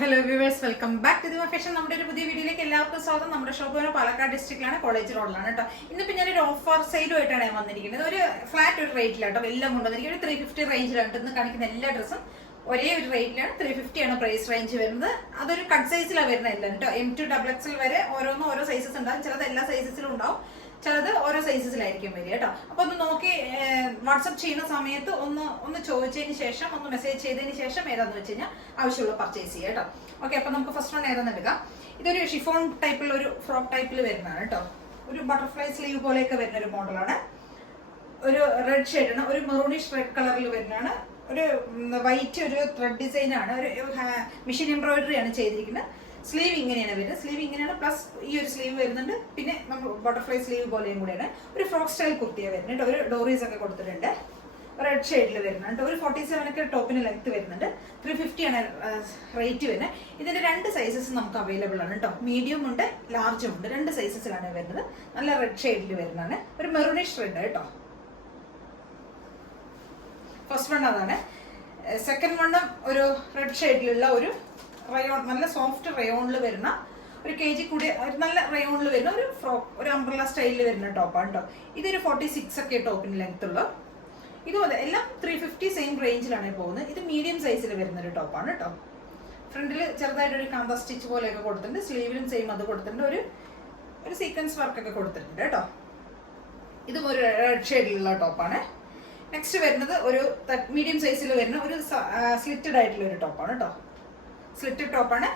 Hello viewers, welcome back to the fashion. നമ്മുടെ ഒരു പുതിയ വീഡിയോയിലേക്ക് എല്ലാവർക്കും സ്വാഗതം. നമ്മുടെ ഷോപ്പ് പാലക്കാട് ഡിസ്ട്രിക്റ്റിലാണ്, കോളേജ് റോഡിലാണ് കേട്ടോ. ഇന്നിപ്പോൾ ഞാനൊരു ഓഫർ സെയിലുമായിട്ടാണ് ഞാൻ വന്നിരിക്കുന്നത്. ഒരു ഫ്ലാറ്റ് ഒരു റേറ്റിലാട്ടോ എല്ലാം കൊണ്ടുവന്നിരിക്കും. ഒരു 350 റേഞ്ചിലാണ് ഇന്ന് കാണിക്കുന്ന എല്ലാ ഡ്രസ്സും ഒരേ ഒരു റേറ്റിലാണ്. 350 ആണ് പ്രൈസ് റേഞ്ച് വരുന്നത്. അതൊരു കട്ട് സൈസിലാണ് വരുന്നത് എല്ലാം കേട്ടോ. M2 XXL വരെ ഓരോന്നും ഓരോ സൈസസ് ഉണ്ടാവും. ചിലത് എല്ലാ സൈസസിലും ഉണ്ടാവും, ചിലത് ഓരോ സൈസസിലായിരിക്കും വരിക കേട്ടോ. അപ്പൊ ഒന്ന് നോക്കി വാട്സപ്പ് ചെയ്യുന്ന സമയത്ത് ഒന്ന് ചോദിച്ചതിന് ശേഷം, ഒന്ന് മെസ്സേജ് ചെയ്തതിന് ശേഷം ഏതാന്ന് വെച്ച് കഴിഞ്ഞാൽ ആവശ്യമുള്ള പർച്ചേസ് ചെയ്യുക കേട്ടോ. ഓക്കെ, അപ്പൊ നമുക്ക് ഫസ്റ്റ് വൺ ഏതാന്ന് എടുക്കാം. ഇതൊരു ഷിഫോൺ ടൈപ്പിൽ, ഒരു ഫ്രോക്ക് ടൈപ്പിൽ വരുന്നതാണ് കേട്ടോ. ഒരു ബട്ടർഫ്ലൈ സ്ലീവ് പോലെയൊക്കെ വരുന്ന ഒരു മോഡലാണ്. ഒരു റെഡ് ഷെയ്ഡാണ്, ഒരു മെറൂണിഷ് റെഡ് കളറിൽ വരുന്നതാണ്. ഒരു വൈറ്റ് ഒരു ത്രെഡ് ഡിസൈൻ ആണ്, ഒരു മെഷീൻ എംബ്രോയിഡറി ആണ് ചെയ്തിരിക്കുന്നത്. സ്ലീവ് ഇങ്ങനെയാണ് വരുന്നത്. സ്ലീവ് ഇങ്ങനെയാണ്, പ്ലസ് ഈ ഒരു സ്ലീവ് വരുന്നുണ്ട്. പിന്നെ നമ്മൾ ബട്ടർഫ്ലൈ സ്ലീവ് പോലെയും കൂടെയാണ്. ഒരു ഫ്രോക്ക് സ്റ്റൈൽ കുർത്തിയാണ് വരുന്നുണ്ട്. ഒരു ഡോറീസ് ഒക്കെ കൊടുത്തിട്ടുണ്ട്. റെഡ് ഷെയ്ഡിൽ വരുന്നുണ്ട്. ഒരു 47 ഒക്കെ ടോപ്പിന് ലെങ്ത് വരുന്നുണ്ട്. 350 ആണ് റേറ്റ് വരുന്നത്. ഇതിന്റെ രണ്ട് സൈസസ് നമുക്ക് അവൈലബിൾ ആണ് കേട്ടോ. മീഡിയം ഉണ്ട്, ലാർജും ഉണ്ട്. രണ്ട് സൈസസിലാണ് വരുന്നത്. നല്ല റെഡ് ഷെയ്ഡിൽ വരുന്നതാണ്. ഒരു മെറൂണിഷ് റെഡ് കേട്ടോ. ഫസ്റ്റ് വൺ അതാണ്. സെക്കൻഡ് വണ്ണും ഒരു റെഡ് ഷെയ്ഡിലുള്ള ഒരു റയോൺ, നല്ല സോഫ്റ്റ് റയോണിൽ വരുന്ന ഒരു kg കൂടി, നല്ല റയോണിൽ വരുന്ന ഒരു ഫ്രോക്ക്, ഒരു അംബ്രല്ല സ്റ്റൈലിൽ വരുന്ന ടോപ്പാണ് കേട്ടോ. ഇതൊരു 46 ഒക്കെ ടോപ്പിന് ലെങ്ത് ഉള്ള. ഇതും അതെ, എല്ലാം 350 സെയിം റേഞ്ചിലാണ് പോകുന്നത്. ഇത് മീഡിയം സൈസിൽ വരുന്ന ഒരു ടോപ്പാണ് കേട്ടോ. ഫ്രണ്ടിൽ ചെറുതായിട്ടൊരു കാന്ത സ്റ്റിച്ച് പോലെയൊക്കെ കൊടുത്തിട്ടുണ്ട്. സ്ലീവിലും സെയിം അത് കൊടുത്തിട്ടുണ്ട്. ഒരു സീക്വൻസ് വർക്കൊക്കെ കൊടുത്തിട്ടുണ്ട് കേട്ടോ. ഇതും ഒരു റെഡ് ഷെയ്ഡിലുള്ള ടോപ്പാണ്. നെക്സ്റ്റ് വരുന്നത് ഒരു മീഡിയം സൈസിൽ വരുന്ന ഒരു സ്ലിറ്റഡ് ആയിട്ടുള്ള ഒരു ടോപ്പാണ് കേട്ടോ. സ്ലിറ്റഡ് ടോപ്പാണ്,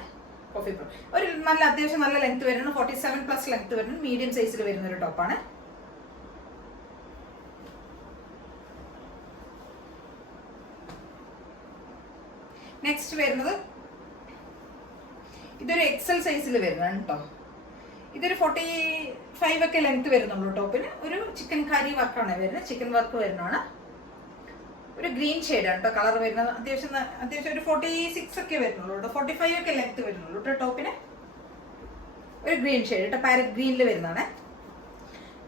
കോഫി ബ്രൗൺ. ഒരു നല്ല അത്യാവശ്യം നല്ല ലെങ്ത് വരുന്നത്, 47+ ലെങ്ത് വരുന്നത്, മീഡിയം സൈസിൽ വരുന്ന ഒരു ടോപ്പാണ്. നെക്സ്റ്റ് വരുന്നത് ഇതൊരു XL സൈസിൽ വരുന്നതാണ് കേട്ടോ. ഇതൊരു 45 ഒക്കെ ലെങ്ത് വരുന്നുള്ളൂ ടോപ്പിന്. ഒരു ചിക്കൻ കാരി വർക്കാണ് വരുന്നത്. ചിക്കൻ വർക്ക് വരുന്നതാണ്. ഒരു ഗ്രീൻ ഷെയ്ഡാണ് കേട്ടോ കളർ വരുന്നത്. അത്യാവശ്യം ഒരു 46 ഒക്കെ വരുന്നുള്ളൂ കേട്ടോ. 45 ഒക്കെ ലെങ്ത് വരുന്നുള്ളൂ കേട്ടോ ടോപ്പിന്. ഒരു ഗ്രീൻ ഷെയ്ഡ് കേട്ടോ, പാരറ്റ് ഗ്രീനിൽ വരുന്നതാണ്.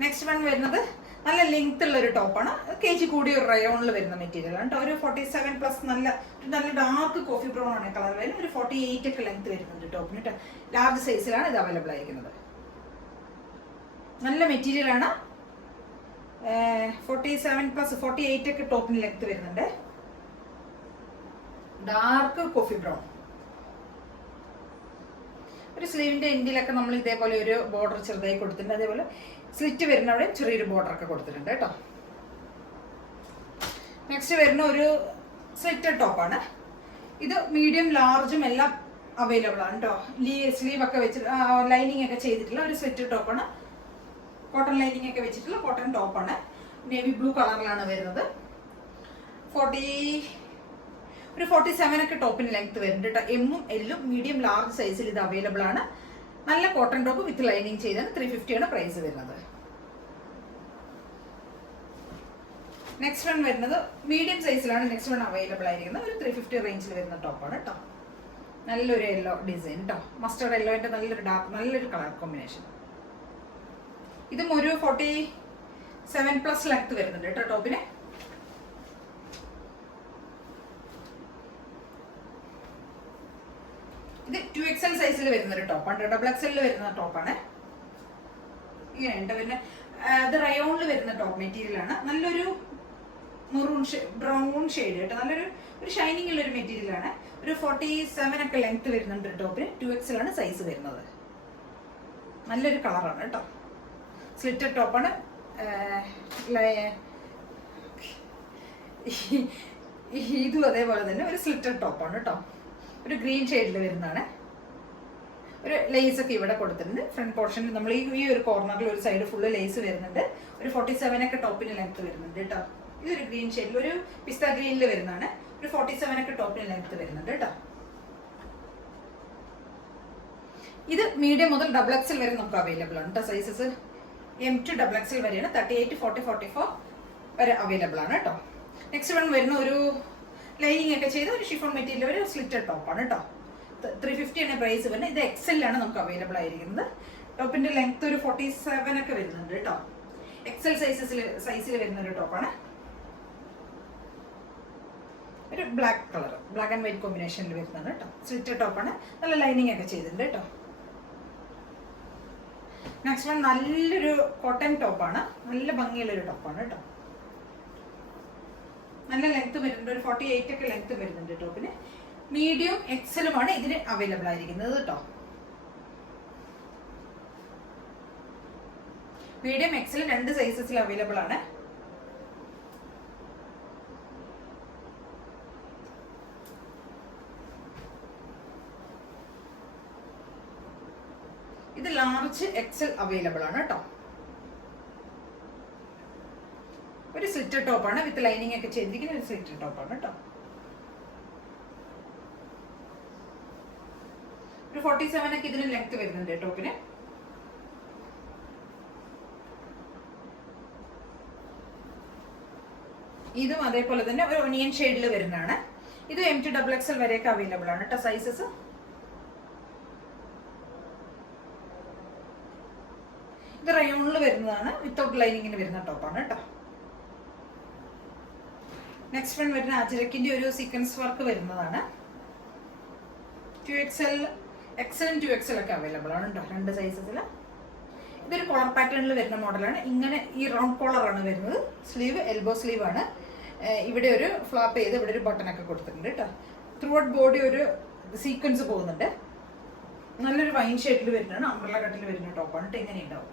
നെക്സ്റ്റ് വൺ വരുന്നത് നല്ല ലെങ്ത് ഉള്ള ഒരു ടോപ്പാണ്. kg കൂടി ഒരു റയോണിൽ വരുന്ന മെറ്റീരിയൽ ആണ് കേട്ടോ. ഒരു 47+, നല്ല ഡാർക്ക് കോഫി ബ്രൗൺ ആണ് കളർ വരുന്നത്. ഒരു 48 ഒക്കെ ലെങ്ത് വരുന്നുണ്ട് ടോപ്പിന് കേട്ടോ. ലാർജ് സൈസിലാണ് ഇത് അവൈലബിൾ ആയിരിക്കുന്നത്. നല്ല മെറ്റീരിയൽ ആണ്. 47+, 48 ഒക്കെ ടോപ്പിന് ലെങ്ത് വരുന്നുണ്ട്. Dark coffee brown. ഒരു സ്ലീവിന്റെ എൻഡിലൊക്കെ നമ്മൾ ഇതേപോലെ ഒരു ബോർഡർ ചെറുതായി കൊടുത്തിട്ടുണ്ട്. അതേപോലെ സ്ലിറ്റ് വരുന്ന അവിടെ ചെറിയൊരു ബോർഡർ ഒക്കെ കൊടുത്തിട്ടുണ്ട് കേട്ടോ. നെക്സ്റ്റ് വരുന്ന ഒരു സ്ലിറ്റഡ് ടോപ്പാണ്. ഇത് മീഡിയം ലാർജും എല്ലാം അവൈലബിൾ ആണ് കേട്ടോ. സ്ലീവ് ഒക്കെ വെച്ചിട്ട് ലൈനിങ് ഒക്കെ ചെയ്തിട്ടുള്ള ഒരു സ്ലിറ്റഡ് ടോപ്പാണ്. കോട്ടൺ ലൈനിങ് ഒക്കെ വെച്ചിട്ടുള്ള കോട്ടൺ ടോപ്പാണ്. നേവി ബ്ലൂ കളറിലാണ് വരുന്നത്. ഒരു 47 ഒക്കെ ടോപ്പിന് ലെങ്ത് വരുന്നുണ്ട് കേട്ടോ. എമ്മും എല്ലും മീഡിയം ലാർജ് സൈസിൽ ഇത് അവൈലബിൾ ആണ്. നല്ല കോട്ടൺ ടോപ്പ് വിത്ത് ലൈനിങ് ചെയ്താണ്. 350 ആണ് പ്രൈസ് വരുന്നത്. നെക്സ്റ്റ് വൺ വരുന്നത് മീഡിയം സൈസിലാണ് നെക്സ്റ്റ് വൺ അവൈലബിൾ ആയിരിക്കുന്നത്. ഒരു 350 റേഞ്ചിൽ വരുന്ന ടോപ്പാണ് കേട്ടോ. നല്ലൊരു യെല്ലോ ഡിസൈൻ കേട്ടോ. മസ്റ്റർഡ് യെല്ലോന്റെ നല്ലൊരു ഡാർക്ക്, നല്ലൊരു കളർ കോമ്പിനേഷൻ. ഇതും ഒരു 47+ ലെങ്ത് വരുന്നുണ്ട് കേട്ടോ ടോപ്പിന്. ഇത് 2XL സൈസിൽ വരുന്ന ഒരു ടോപ്പാണ്. XXL വരുന്ന ടോപ്പാണ്. ഇങ്ങനെയുണ്ട്. പിന്നെ ഇത് റയോണിൽ വരുന്ന ടോപ്പ് മെറ്റീരിയൽ ആണ്. നല്ലൊരു ബ്രൗൺ ഷെയ്ഡ് കേട്ടോ. ഒരു ഷൈനിങ് ഉള്ള ഒരു മെറ്റീരിയൽ ആണ്. ഒരു 47 ഒക്കെ ലെങ്ത് വരുന്നുണ്ട് ടോപ്പിന്. 2XL ആണ് സൈസ് വരുന്നത്. നല്ലൊരു കളറാണ് കേട്ടോ. സ്ലിറ്റഡ് ടോപ്പാണ്. ഇതും അതേപോലെ തന്നെ ഒരു സ്ലിറ്റഡ് ടോപ്പാണ് കേട്ടോ. ഒരു ഗ്രീൻ ഷെയ്ഡിൽ വരുന്നതാണ്. ഒരു ലേസ് ഒക്കെ ഇവിടെ കൊടുത്തിട്ടുണ്ട്. ഫ്രണ്ട് പോർഷനിൽ നമ്മൾ ഈ ഒരു കോർണറിൽ ഒരു സൈഡ് ഫുള്ള് ലേസ് വരുന്നുണ്ട്. ഒരു 47 ഒക്കെ ടോപ്പിന് ലെങ്ത് വരുന്നുണ്ട് കേട്ടോ. ഇതൊരു ഗ്രീൻ ഷെയ്ഡിൽ, ഒരു പിസ്ത ഗ്രീനിൽ വരുന്നതാണ്. ഒരു 47 ഒക്കെ ടോപ്പിന് ലെങ്ത് വരുന്നുണ്ട് കേട്ടോ. ഇത് മീഡിയം മുതൽ XXL വരെ നമുക്ക് അവൈലബിൾ ആണ് കേട്ടോ. സൈസസ് M2 XXL വരെയാണ്. 38, 40, 44 വരെ അവൈലബിൾ ആണ് കേട്ടോ. നെക്സ്റ്റ് വൺ വരുന്ന ഒരു ലൈനിങ് ഒക്കെ ചെയ്ത ഒരു ഷിഫോൺ മെറ്റീരിയൽ, ഒരു സ്ലിറ്റഡ് ടോപ്പാണ് കേട്ടോ. 350 ആണ് പ്രൈസ് വരുന്നത്. ഇത് XL ആണ് നമുക്ക് അവൈലബിൾ ആയിരിക്കുന്നത്. ടോപ്പിന്റെ ലെങ്ത് ഒരു 47 ഒക്കെ വരുന്നുണ്ട് കേട്ടോ. XL സൈസിൽ വരുന്ന ഒരു ടോപ്പാണ്. ഒരു black colour, black and white കോമ്പിനേഷനിൽ വരുന്നതാണ് കേട്ടോ. സ്ലിറ്റ് ടോപ്പാണ്, നല്ല ലൈനിങ് ഒക്കെ ചെയ്തിട്ടുണ്ട് കേട്ടോ. നെക്സ്റ്റ് വൺ നല്ലൊരു കോട്ടൺ ടോപ്പാണ്, നല്ല ഭംഗിയുള്ളൊരു ടോപ്പാണ് കേട്ടോ. നല്ല ലെങ്ത് വരുന്നുണ്ട്, ഒരു 48 ഒക്കെ ലെങ്ത് വരുന്നുണ്ട് ടോപ്പിന്. മീഡിയം എക്സലുമാണ് ഇതിന് അവൈലബിൾ ആയിരിക്കുന്നത് കേട്ടോ. മീഡിയം എക്സൽ 2 സൈസസിൽ അവൈലബിൾ ആണ്. ഇത് ലാർജ് എക്സൽ അവൈലബിൾ ആണ് കേട്ടോ. ഒരു സ്ലിറ്റർ ടോപ്പാണ്, വിത്ത് ലൈനിങ് ഒക്കെ ചെയ്തിരിക്കുന്ന ഒരു സ്ലിറ്റർ ടോപ്പാണ് കേട്ടോ. ഒരു 47 ഒക്കെ ഇതിന് ലെങ്ത് വരുന്നുണ്ട് ടോപ്പിന്. ഇതും അതേപോലെ തന്നെ ഒരു ഒനിയൻ ഷെയ്ഡിൽ വരുന്നതാണ്. ഇത് MT XXL വരെയൊക്കെ അവൈലബിൾ ആണ് കേട്ടോ സൈസസ്. ഇത് റയോണിൽ വരുന്നതാണ്, വിത്തൗട്ട് ലൈനിങ്ങിന് വരുന്ന ടോപ്പാണ് കേട്ടോ. നെക്സ്റ്റ് വൺ വരുന്ന അജരക്കിന്റെ ഒരു സീക്വൻസ് വർക്ക് വരുന്നതാണ്. 2XL, XL 2XL ഒക്കെ അവൈലബിൾ ആണ് കേട്ടോ, 2 സൈസസിൽ. ഇതൊരു കോളർ പാറ്റേണിൽ വരുന്ന മോഡലാണ്. ഇങ്ങനെ ഈ റൗണ്ട് കോളറാണ് വരുന്നത്. സ്ലീവ് എൽബോ സ്ലീവ് ആണ്. ഇവിടെ ഒരു ഫ്ലാപ്പ് ചെയ്ത് ഇവിടെ ഒരു ബട്ടൺ ഒക്കെ കൊടുത്തിട്ടുണ്ട് കേട്ടോ. ത്രൂ ഔട്ട് ബോഡി ഒരു സീക്വൻസ് പോകുന്നുണ്ട്. നല്ലൊരു വൈൻ ഷേഡിൽ വരുന്നതാണ്, അംബ്രല കട്ടിൽ വരുന്ന ടോപ്പാണ് കേട്ടോ. ഇങ്ങനെ ഉണ്ടാവും.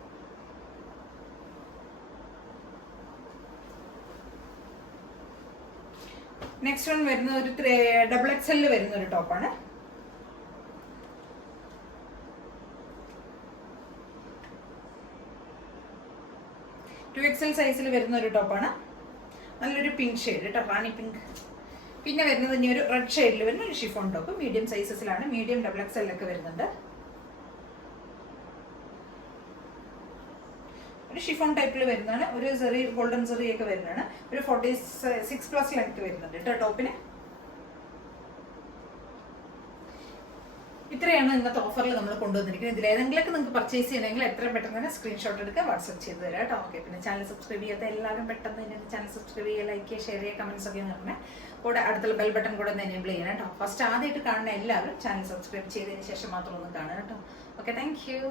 നെക്സ്റ്റ് വൺ വരുന്നത് ഒരു XXL വരുന്ന ഒരു ടോപ്പാണ്. XXL സൈസിൽ വരുന്ന ഒരു ടോപ്പാണ്. നല്ലൊരു പിങ്ക് ഷെയ്ഡ് കേട്ടോ, റാണി പിങ്ക്. പിന്നെ വരുന്നത് ഇനി ഒരു റെഡ് ഷെയ്ഡിൽ വരുന്ന ഒരു ഷിഫോൺ ടോപ്പ്. മീഡിയം സൈസസിലാണ്, മീഡിയം XXL ഒക്കെ വരുന്നുണ്ട്. ഒരു ഷിഫോൺ ടൈപ്പിൽ വരുന്നതാണ്. ഒരു സെറി, ഗോൾഡൻ സെറി ഒക്കെ വരുന്നതാണ്. ഒരു 46+ ലെങ്ത് വരുന്നുണ്ട് കേട്ടോ ടോപ്പിന്. ഇത്രയാണ് ഇന്നത്തെ ഓഫറിൽ നമ്മൾ കൊണ്ടുവന്നിരിക്കുന്നത്. ഇതിൽ ഏതെങ്കിലുമൊക്കെ നിങ്ങൾക്ക് പർച്ചേസ് ചെയ്യണമെങ്കിൽ എത്രയും പെട്ടെന്ന് തന്നെ സ്ക്രീൻഷോട്ട് എടുക്കുക, വാട്സ്ആപ്പ് ചെയ്ത് തരാം കേട്ടോ. ഓക്കെ, പിന്നെ ചാനൽ സബ്സ്ക്രൈബ് ചെയ്യാത്ത എല്ലാവരും പെട്ടെന്ന് തന്നെ ചാനൽ സബ്സ്ക്രൈബ് ചെയ്യുക, ലൈക്ക് ചെയ്യുക, ഷെയർ ചെയ്യുക, കമൻസ് ഒക്കെ പറഞ്ഞാൽ കൂടെ അടുത്തുള്ള ബെൽ ബട്ടൺ കൂടെ ഒന്ന് എനേബിൾ ചെയ്യണം കേട്ടോ. ഫസ്റ്റ് ആദ്യമായിട്ട് കാണുന്ന എല്ലാവരും ചാനൽ സബ്സ്ക്രൈബ് ചെയ്തതിന് ശേഷം മാത്രം ഒന്ന് കാണുക കേട്ടോ. Okay, thank you.